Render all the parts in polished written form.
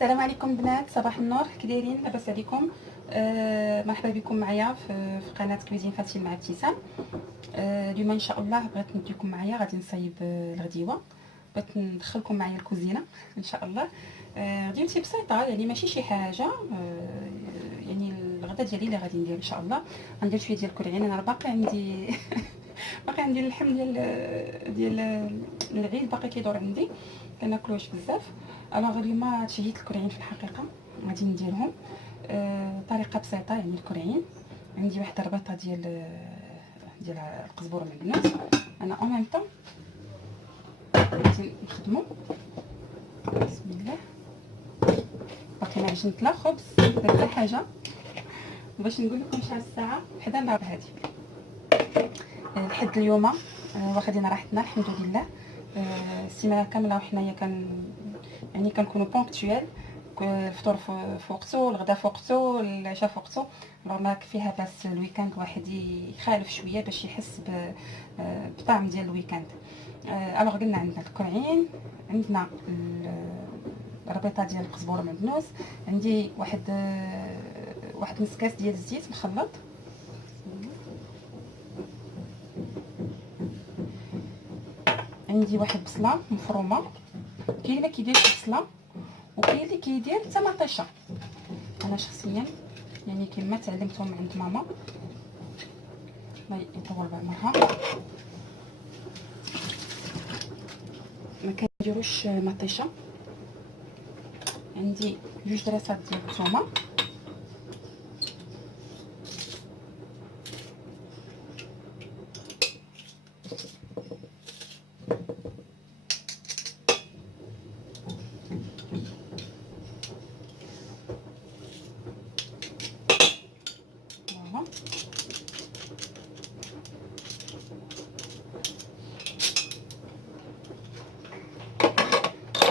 السلام عليكم بنات، صباح النور. كي دايرين؟ لاباس عليكم؟ مرحبا بكم معايا في قناه كويزين فاتين مع ابتسام. اليوم ان شاء الله بغيت نديكم معايا، غادي نصايب الغديوه، بغيت ندخلكم معايا الكوزينه ان شاء الله. غديوتي بسيطه، يعني ماشي شي حاجه. يعني الغدا ديالي اللي غادي ندير ان شاء الله غندير شويه ديال الكرعين. انا باقي عندي باقي عندي اللحم ديال العيد باقي كيدور عندي، كناكلوش بزاف. الوغ اليوم تشهيت الكرعين في الحقيقه غادي نديرهم. طريقه بسيطه، يعني الكرعين عندي واحد الرباطه ديال القزبور معدنوس. انا اون ميم طون غادي نخدمو. بسم الله. باقي ما عجنت لا خبز لا حتى حاجه، باش نقول لكم شحال الساعه. حدا النهار هادي لحد اليوم واخدين راحتنا الحمد لله. السيمانه كامله وحنايا يعني كنكونوا بونكتويل. الفطور في وقته، الغدا في وقته، العشاء في وقته. ما فيها باس الويكاند واحد يخالف شويه باش يحس بطعم ديال الويكاند. الوغ قلنا عندنا الكرعين، عندنا الربيطه ديال القزبور معدنوس، عندي واحد نص كاس ديال الزيت مخلط، عندي واحد بصله مفرومه. كاين اللي ما كيديرش بصله وكاين اللي كيدير حتى مطيشه. انا شخصيا يعني كما تعلمتهم من عند ماما، الله يطول بعمرها، ما كنديروش مطيشه. عندي جوج دراسات ديال الثومه،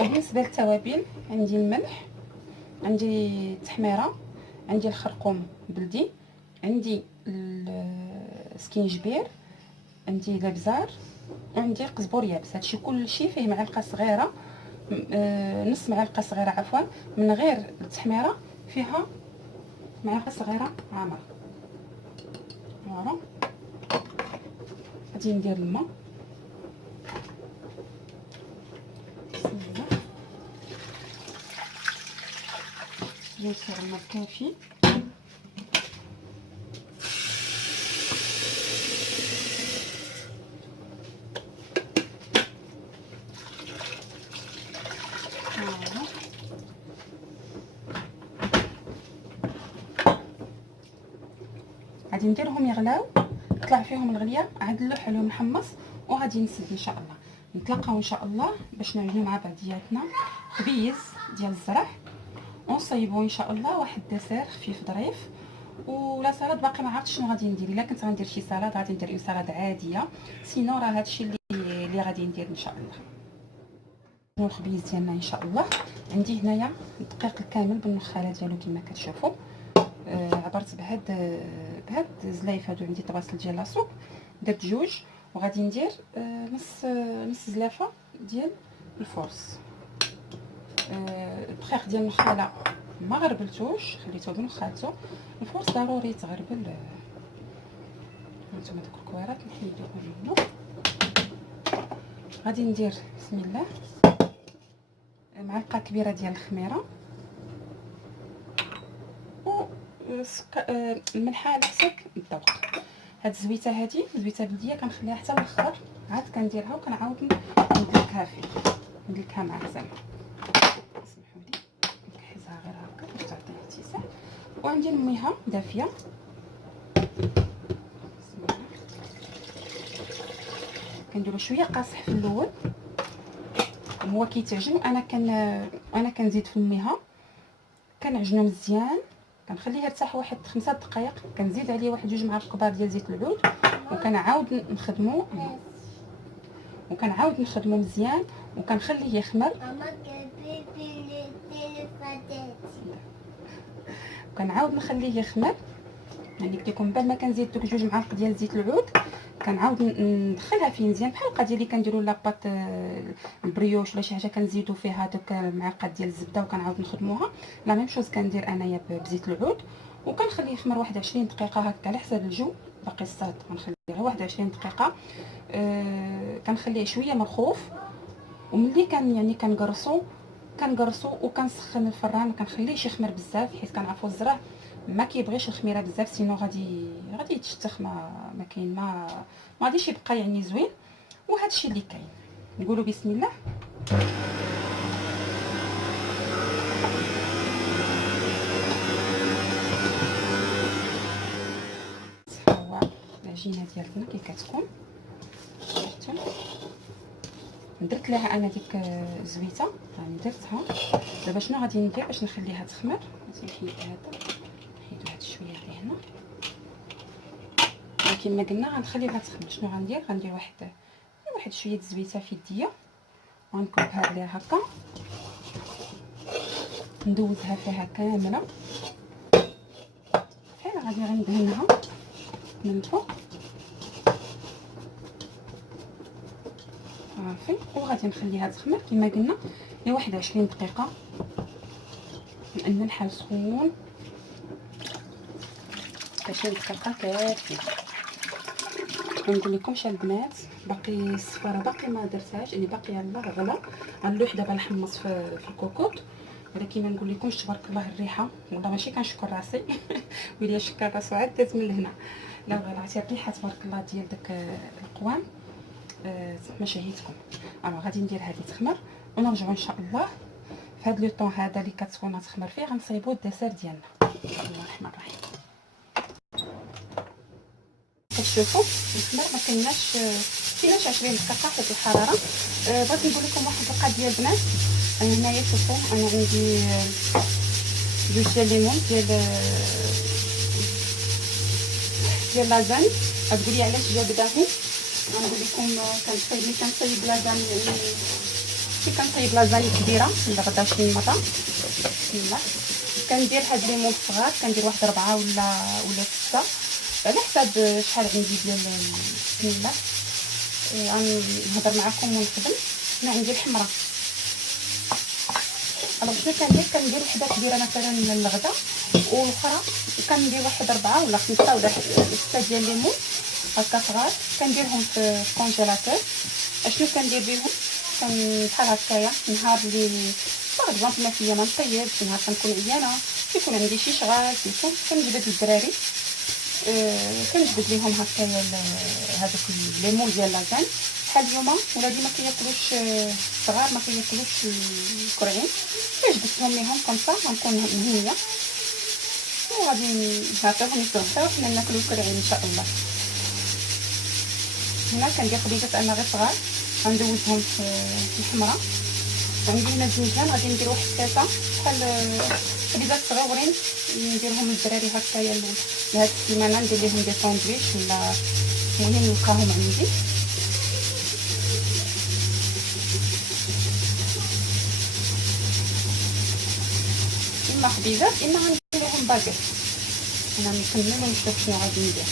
وبالنسبه للتوابل عندي الملح، عندي التحميره، عندي الخرقوم بلدي، عندي السكينجبير، عندي الابزار، وعندي قزبور يابس. هادشي كلشي فيه معلقه صغيره، نص معلقه صغيره عفوا، من غير التحميره فيها معلقه صغيره عامره. فوالا غادي ندير الماء. نصير الماء كافي. غادي نديرهم يغلاو، طلع فيهم الغليه عاد نلوح عليهم نحمص وغادي نسد ان شاء الله. نتلاقاو ان شاء الله باش نعملوا مع بعضياتنا خبيز ديال الزرع، ونصايبوا ان شاء الله واحد دسر خفيف ظريف. ولا سالاد باقي ما عرفتش شنو غادي ندير. الا كنت غندير شي سالاد غادي ندير سالاد عاديه، سينو راه هادشي اللي غادي ندير ان شاء الله. الخبيز ديالنا ان شاء الله عندي هنايا الدقيق الكامل بالنخاله ديالو كما كتشوفوا. عبرت بهاد الزلايف هادو، عندي طباسل ديال لاصوب، درت جوج، وغادي ندير نص زلافه ديال الفرص. الدقيق ديال النخاله ما غربلتوش، خليته بنخالته. الفرص ضروري تغربل. هانتوما دوك الكويرات نحيدوهم منه. غادي ندير بسم الله معلقه كبيره ديال الخميره، الملح على حسب الذوق. هاد الزويته هادي زويته بلديه كنخليها حتى الاخر، عاد كنديرها وكنعاود ندلكها ندلكها مع الزمن. اسمحوا لي نكحزها غير هكا باش تعطي اتساع. وعندي نميها دافيه. كنديروا شويه قاصح في الاول وهو كيتعجن، انا كنزيد في الميها، كنعجنو مزيان، كنخليه يرتاح واحد 5 دقائق، كنزيد عليه واحد 2 معالق كبار ديال زيت العود، وكنعاود نخدمو مزيان، وكنخليه يخمر. كنعاود نخليه يخمر، يعني قلت لكم بعد ما كنزيد دوك 2 معالق ديال زيت العود كنعاود ندخلها فيه مزيان بحال القضيه اللي كنديروا لاباط البريوش ولا شي حاجه كنزيدوا فيها هذوك المعلقات ديال الزبده وكنعاود نخدموها. لا ميم شوز كندير انايا بزيت العود وكنخليه يخمر 21 دقيقه هكا على حساب الجو. باقي الصاد كنخليه غير 21 دقيقه. كنخليه شويه مرخوف، وملي يعني كنقرصو وكنسخن الفران، ما كنخليهش يخمر بزاف حيت كنعرفوا الزرع ما كيبغيش الخميره بزاف، سينو غادي يتشتخ، ما كاين ما غاديش يبقى يعني زوين. وهذا الشيء اللي كاين. نقولوا بسم الله. هو العجينه ديالنا كي كتكون شفتوا درت لها انا ديك الزويته راني درتها. دابا شنو غادي ندير باش نخليها تخمر؟ غادي نحيد هذا، نحيدو هاد شويه اللي هنا، كما قلنا غنخليوها تخمر. شنو غندير؟ غندير واحد شويه الزويته في يديا غنكبها عليها هكا، ندوزها فيها كامله بحال غادي غندهنها من الفوق صافي. وغادي نخليها تخمر كما قلنا ل 21 دقيقه، لان الحال سخون. 20 دقيقه كافيه. ونقول لكمش البنات باقي الصفاره باقي ما درتهاش، يعني باقي يلاه غلا. غنلوح دابا نحمص في الكوكوط، ولكن ما نقول لكمش تبارك الله الريحه. والله ماشي كنشكر راسي ويلي شكر راسو عاد دات من هنا. لا والله عرفتي الريحه تبارك الله ديال داك القوام. ما شهيتكم. غادي ندير هذه تخمر ونرجعوا ان شاء الله. في هذا لو طون هذا اللي كتكون تخمر فيه غنصايبوا الدسر ديالنا. بسم الله الرحمن الرحيم. كتشوفوا الخمر ما كايناش 20 دقيقه حيت الحراره. بغيت نقول لكم واحد القضيه البنات. هنايا شوفوا انا عندي جوج ديال الليمون ديال لازاني. غتقولي علاش جابداهم؟ غنقول لكم كنصايب لازاني، كي كنصايب لازاني كبيره الغدا شي مره. بسم الله. كندير هاد الليمون الصغار، كندير واحد 4 ولا 6 على حساب شحال عندي ديال. بسم الله. غنهضر معكم ونخدم. هنا عندي الحمراء. شنو كندير وحده كبيره مثلا للغدا، والاخرى كندير واحد 4 ولا 5 ولا 6 ديال الليمون هكا صغار، كنديرهم في الكونجيلاتور. اشنو كندير بهم؟ بحال هكايا نهار اللي باغ اكزومبل ما فيا ما نطيبش، نهار كنكون عيانه، كيكون عندي شي شغال، كنجبد الدراري كنجبد ليهم هكايا هذاك الليمون ديال لازان. بحال اليوم ولادي ما كياكلوش الصغار، ما كياكلوش الكرعين، جبدتهم ليهم كونسا غنكون مهنيه وغادي نعطيهم يتغداو وحنا ناكلو الكرعين ان شاء الله. هنا كندير خبيزات انا غير صغار غندوزهم في الحمراء. عندي هنا الزنجان غادي ندير واحد كاسه بحال خبيزات صغيورين نديرهم للدراري هكايا لهاد السيمانه، ندير ليهم دي ساندويتش ولا المهم نلقاهم عندي. اما خبيزات اما غندير لهم باكيت. انا نكمل ونشوف شنو غادي ندير.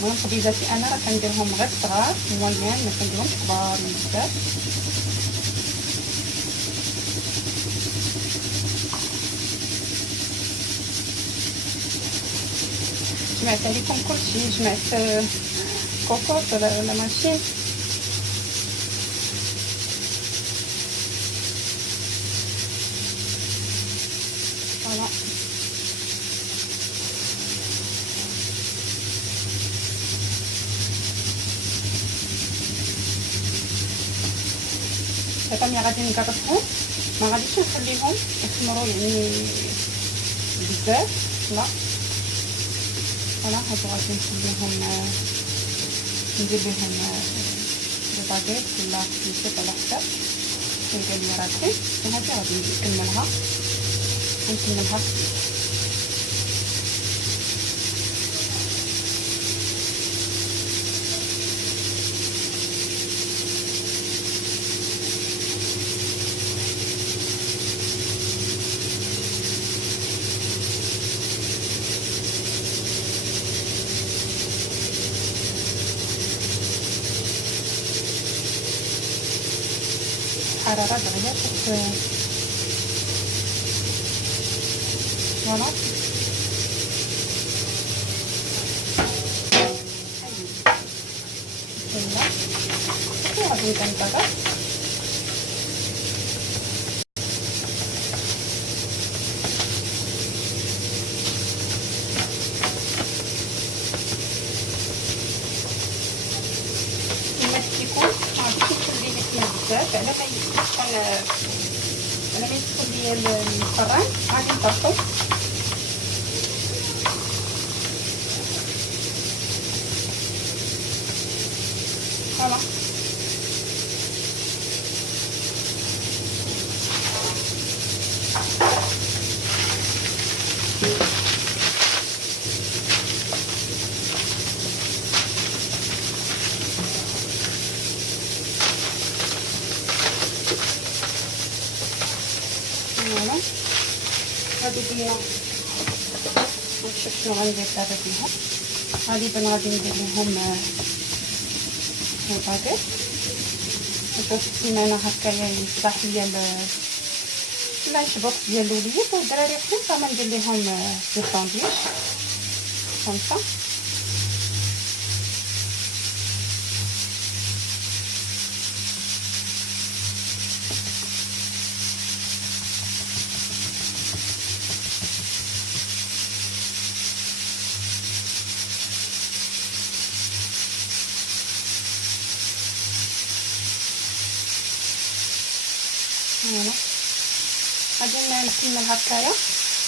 المهم خبيزاتي انا راه كنديرهم غير صغار موين، ما كنديرهمش كبار بزاف. جمعت عليكم كلشي، جمعت كوكوط ولا ماشي. فوالا دابا ملي غادي نقرصهم ما غاديش نخليهم يخمروا يعني بزاف، لا فوالا هادو غادي نخليهم ندير بهم الباكيت ولا نشوف على حساب ندير لي راسي. وهادي غادي نكملها الحراره دغيا فوالا. يلا وغادي نبدا نضغط. بزاف على ما يسخن، على ما يدخل ليا الفران غادي نطرطو. فوالا فوالا غادي درنا نشوف شنو غندير دابا فيهم. غادي ندير لهم الباكيط باش السيمانه هكايا يصبح ليا اللانش بوكس ديال الوليد والدراري خصوصا ما ندير لهم دي ساندويتش خمسه. فوالا غادي نكمل هكايا.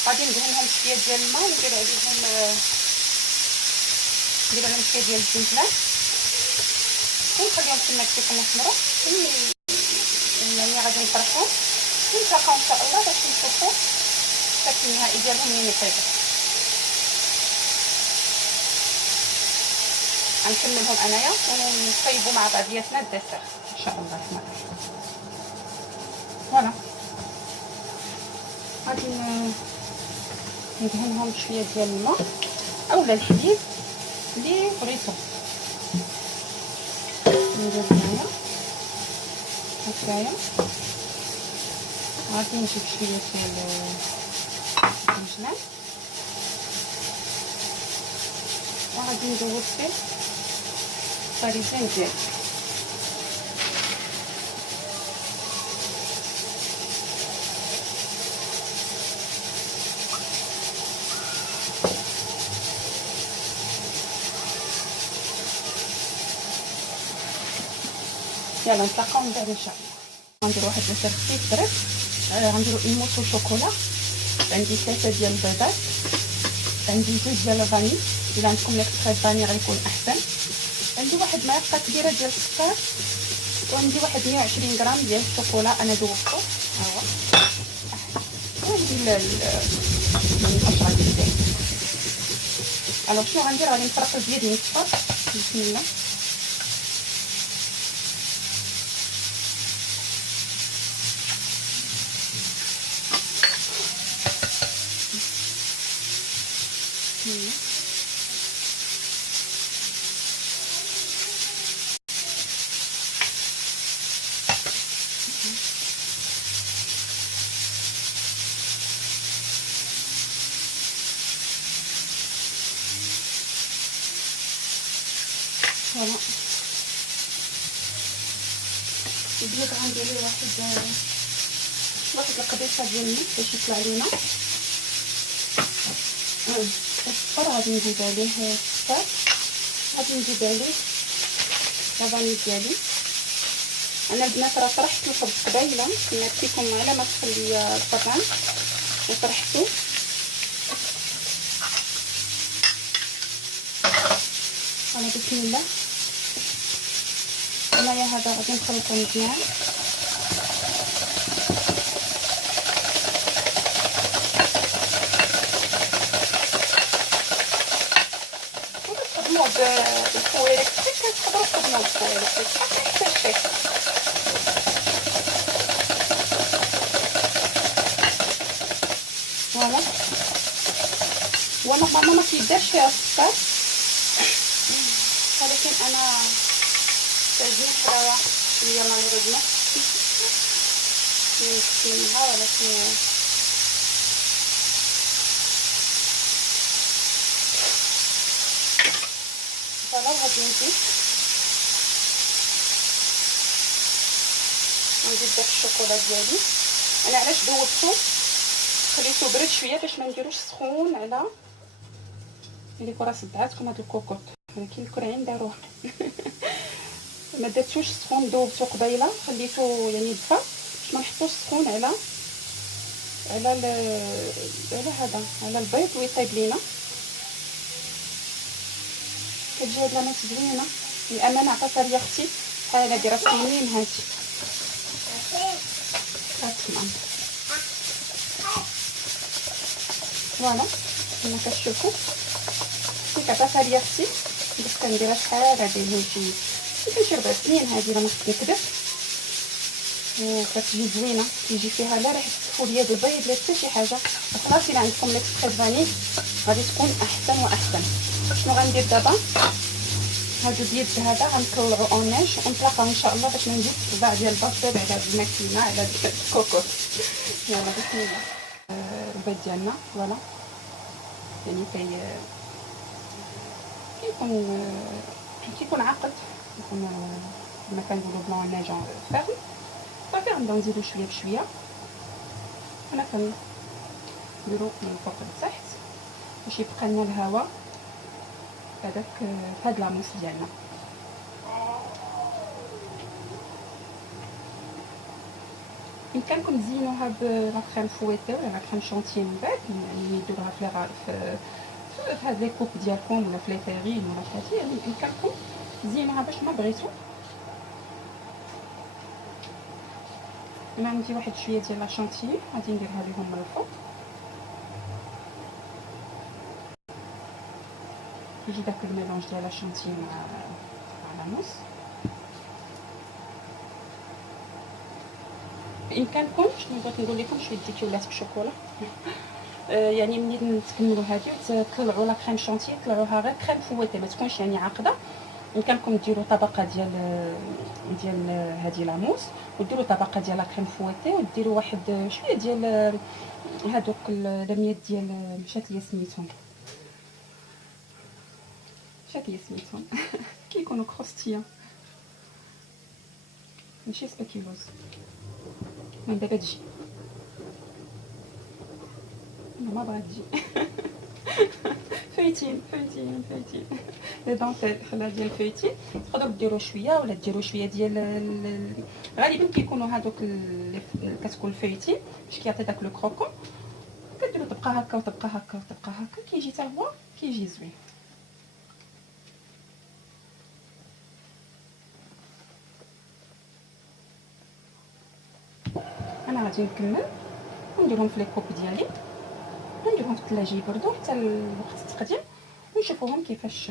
غادي ندهنهم شويه ديال الماء وندير عليهم شويه ديال الزنجلان ونخليهم تما كيف ما يخمروا. يعني غادي نطرحهم ونتلاقاو ان شاء الله باش نشوفوا الشكل النهائي ديالهم ملي يطيبوا. غنكملهم انايا ونطيبوا مع بعضياتنا الدسر ان شاء الله الرحمن الرحيم. فوالا غادي ندهنهم شويه ديال الماء اولا الحليب اللي بغيتو. ندير هنايا هكايا. غادي نجيب شويه ديال الزنجلان وغادي ندوز فيه الفريزين ديالي. يلا نتلاقاو من بعد ان شاء الله. غندير واحد الدسر خفيف درك. غنديرو الموس والشوكولا. عندي 3 ديال البيضات. عندي 2 ديال الفاني، الا عندكم لاكستري فاني غيكون احسن. عندي واحد معلقه كبيره ديال السكر وعندي واحد 120 غرام ديال الشوكولا انا ذوبته. ها هو وعندي القشره ديالي. الوغ شنو غندير؟ غادي نفرق البيض نصفر. بسم الله. فوالا البيض غندير ليه واحد القبيصه ديال الماء باش يطلع لينا الصفر. غادي نزيد عليه السكر، غادي نزيد عليه لافاني ديالي. انا البنات راه طرحت الخبز قبيله، كنا قلتلكم على ما تخلي الفران وطرحته. انا بسم الله انايا هذا غادي نخلطو مزيان. تخدموا بالفويرك تقدروا تخدموا بالفويرك حتى شي. فوالا ونورمالمون ما كيدارش فيها السكر، ولكن انا تعجبني الحلاوه شويه مالوريزمون نقسمها ولكن فوالا. وغادي نزيد داك الشوكولا ديالي. انا علاش ذوبته خليته برد شويه باش ما نديروش سخون على اللي راه صدعاتكم هاد الكوكوط، ولكن الكرعين داروها ما درتوش سخون، ذوبته قبيله خليته يعني دفى باش ما نحطوش سخون على هذا على البيض ويطيب لينا. كتجي هاد لاماس زوينه الامانه. عطاتها ليا اختي بحال هادي، راه سنين هادي كتسمع. فوالا كما كتشوفوا كنت عطاتها ليا اختي، بس كنديرها شحال هادي شي 4 سنين هادي، راه ما كنكذب. وكتجي زوينه، كيجي فيها لا ريحه الفوليه د البيض لا حتى شي حاجه. خلاص الا عندكم ليكستري فاني غادي تكون احسن واحسن. شنو غندير دابا؟ هادو ديال هذا غنطلعو اونيج ونطلقها ان شاء الله باش ما نزيد صداع ديال الباستا بعد هاد الماكينه على هاد الكوكوط. يلا بسم الله. البيض ديالنا فوالا يعني كيكون عقد، كيكون كما كنقولوا بلون نيج فاغ. صافي غنبداو نزيدو شويه بشويه. انا كنديرو من فوق لتحت باش يبقى لنا الهواء هذاك هاد لاموس ديالنا. يمكنكم تزينوها بلا كريم فويتي ولا لا كريم شونتيي من بعد، يعني ديروها في هاد لي كوب ديالكم ولا في لي فيغين ولا في هادي، يعني يمكنكم تزينوها باش ما بغيتو. انا عندي واحد شويه ديال لا شونتيي غادي نديرها ليهم من الفوق. يجي داك الميلونج ديال لا شونتيي مع لاموس. بامكانكم شنو بغيت نقول لكم شويه ديكولات بالشوكولا يعني ملي تكملوا هذه وتطلعوا لا كريم شونتيي طلعوها غير كريم فويتي، ما تكونش يعني عاقده. يمكنكم ديروا طبقه ديال هذه لاموس وديروا طبقه ديال لا كريم فويتي وديروا واحد شويه ديال هذوك لميات ديال مشات لي سميتهم كيكونوا كروستيان ماشي سباكيلوز. من دابا تجي ما بغات تجي فايتين لي دونتيل خلا ديال فايتين. تقدروا ديروا شويه ولا ديروا شويه ديال غالبا كيكونوا هذوك كتكون فايتين باش كيعطي داك لو كروكون. كديروا تبقى هكا وتبقى هكا وتبقى هكا، كيجي حتى هو كيجي زوين. انا غادي نكمل ونديرهم في لي كوب ديالي ونديرهم في الثلاجه يبردوا حتى وقت التقديم ونشوفوهم كيفاش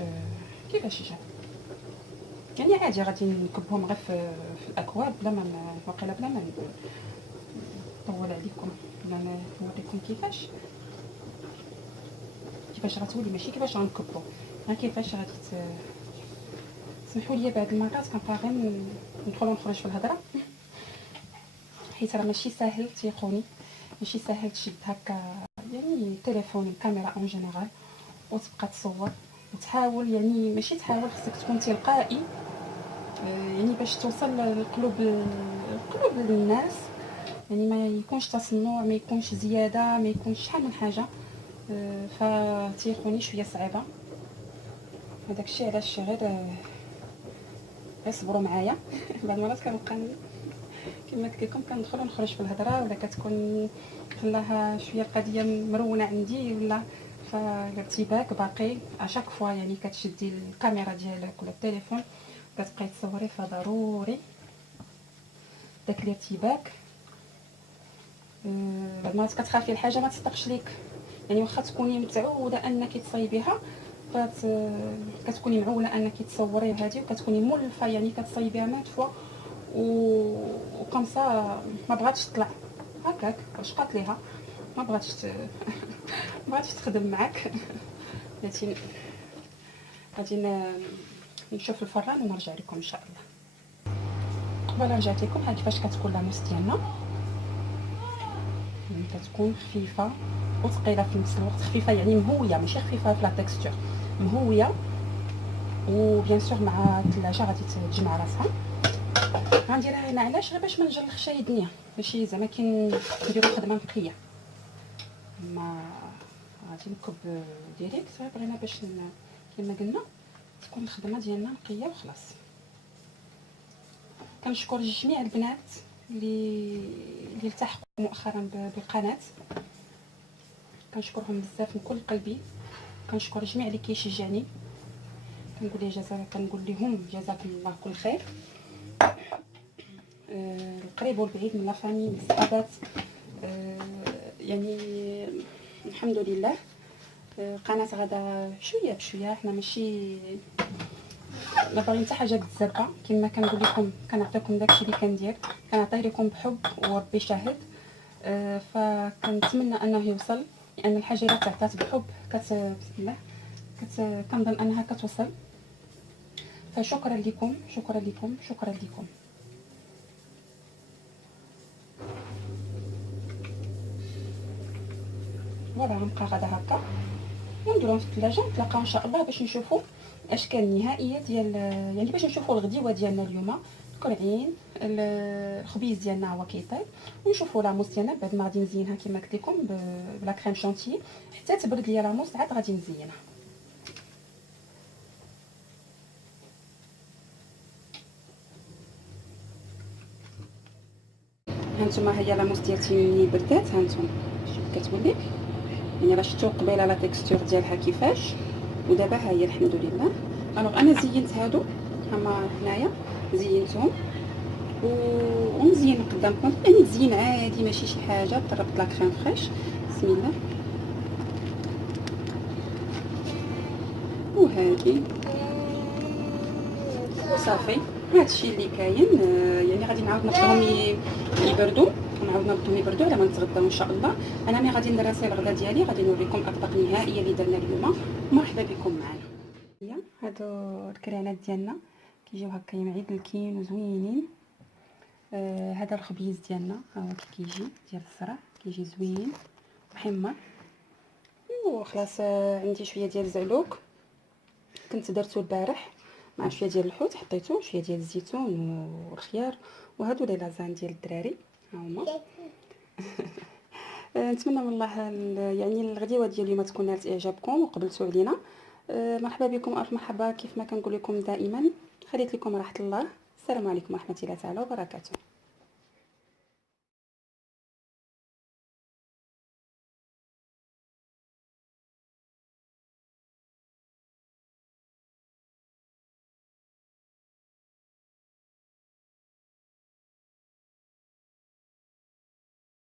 جاو. يعني عادي غادي نكبهم غير في الاكواب بلا ما واقيلا بلا ما نطول عليكم، بلا ما نوريكم كيفاش غتولي، ماشي كيفاش غنكبو، غير كيفاش غادي سمحوا لي بعض المرات كنبقى غير ندخل ونخرج في الهضره، حيت راه ماشي ساهل تيقوني، ماشي ساهل تشد هكا يعني التليفون الكاميرا اون جينيرال وتبقى تصور وتحاول، يعني ماشي تحاول، خصك تكون تلقائي يعني باش توصل لقلوب الناس، يعني ما يكونش تصنع، ما يكونش زياده، ما يكونش شحال من حاجه. فتيقوني شويه صعيبه هذاك الشيء، علاش غير صبروا معايا. بعض المرات كنبقى كما قلت لكم كندخل ونخرج في الهضره، ولا كتكون خلاها شويه القضيه مرونه عندي، ولا فالارتباك باقي اشاك فوا، يعني كتشدي الكاميرا ديالك ولا التليفون كتبقاي تصوري، فضروري داك الارتباك. بعض المرات كتخافي الحاجه ما تصدقش ليك، يعني واخا تكوني متعوده انك تصايبيها كتكوني معوله انك تصوري هذه وكتكوني مولفه، يعني كتصايبيها مات فوا وكمسا ما بغاتش تطلع هكاك واش قالت ليها ما بغاتش ما بغاتش تخدم معاك. غادي نشوف الفران ونرجع لكم ان شاء الله. فوالا رجعت لكم ها كيفاش كتكون لاموس ديالنا. كتكون خفيفه وثقيله في نفس الوقت. خفيفه يعني مهويه، ماشي خفيفه في لا تكستور، مهويه. وبيان سور مع الثلاجه غادي تجمع راسها. غنديرها هنا علاش؟ غير باش ما نجلخش يدنيا، ماشي زعما كي نديرو خدمه نقيه. ما غادي نكب ديريكت، غير بغينا باش كما قلنا تكون الخدمه ديالنا نقيه وخلاص. كنشكر جميع البنات اللي التحقوا مؤخرا بالقناه، كنشكرهم بزاف من كل قلبي. كنشكر جميع اللي كيشجعني، كنقول لهم جزاكم الله كل خير. القريب والبعيد من لافامي من الصحابات، يعني الحمد لله. القناه غدا شويه بشويه، حنا ماشي لا باغيين حتى حاجه بالزربه، كما كنقول لكم كنعطيكم داكشي اللي كندير، كنعطيه لكم بحب وربي شاهد. فكنتمنى انه يوصل، لان الحاجه اللي تعطات بحب بسم الله كنظن انها كتوصل. فشكرا لكم شكرا لكم شكرا لكم. فوالا غنبقى غدا هكا ونديروهم في الثلاجه، نتلاقاو ان شاء الله باش نشوفوا الاشكال النهائيه ديال، يعني باش نشوفوا الغديوه ديالنا اليوم. كرعين الخبيز ديالنا هو كيطيب، ونشوفوا لاموس ديالنا بعد ما غادي نزينها كما قلت لكم بلا كريم شونتيي حتى تبرد ليا لاموس، عاد غادي نزينها. هانتوما هي لاموس ديالتي ملي بردات، هانتوما كتولي يعني راه شفتوا قبيله لا تيكستور ديالها كيفاش، ودابا ها هي الحمد لله. الوغ انا زينت هادو هما هنايا، زينتهم ونزين قدامكم، يعني تزيين عادي ماشي شي حاجه. ضربت لا كريم فريش بسم الله، وهادي وصافي. هادشي اللي كاين. يعني غادي نعاود نخليهم يبردوا، ونعاود نردهم يبردوا على ما نتغداو ان شاء الله. انا ملي غادي ندرسي الغدا ديالي غادي نوريكم الاطباق النهائيه اللي درنا اليوم. مرحبا بكم معنا. هادو الكريانات ديالنا كيجيو هكا معدلكين وزوينين. هذا الخبيز ديالنا ها هو كي كيجي ديال الزرع، كيجي زوين محمر. وخلاص عندي شويه ديال الزعلوك كنت درتو البارح مع شويه ديال الحوت، حطيته شويه ديال الزيتون والخيار. وهادو لي لازان ديال الدراري ها هما. نتمنى من الله يعني الغديوه ديال اليوم تكون نالت اعجابكم وقبلتوا علينا. مرحبا بكم، الف مرحبا. كيف ما كنقول لكم دائما، خليت لكم راحه الله. السلام عليكم ورحمه الله تعالى وبركاته.